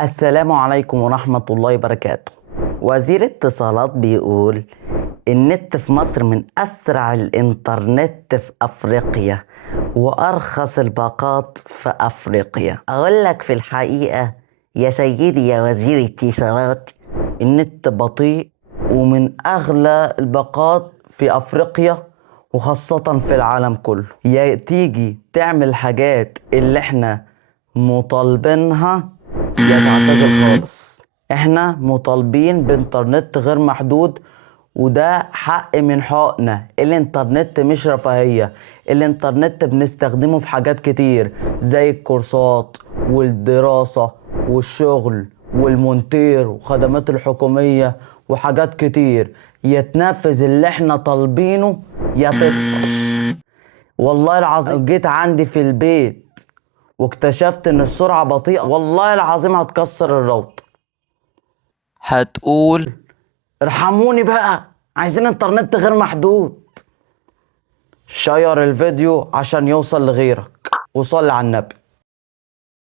السلام عليكم ورحمة الله وبركاته. وزير اتصالات بيقول النت في مصر من أسرع الإنترنت في أفريقيا وأرخص الباقات في أفريقيا. أقول لك في الحقيقة يا سيدي يا وزير اتصالات، النت بطيء ومن أغلى الباقات في أفريقيا وخاصة في العالم كله. يا تيجي تعمل حاجات اللي احنا مطالبينها يا تعتزل خالص. احنا مطالبين بانترنت غير محدود، وده حق من حقوقنا. الانترنت مش رفاهية، الانترنت بنستخدمه في حاجات كتير زي الكورسات والدراسة والشغل والمونتير وخدمات الحكومية وحاجات كتير. يا تنفذ اللي احنا طالبينه يا تطفش. والله العظيم جيت عندي في البيت واكتشفت ان السرعة بطيئة، والله العظيم هتكسر الراوتر. هتقول ارحموني بقى، عايزين انترنت غير محدود. شير الفيديو عشان يوصل لغيرك وصلي على النبي.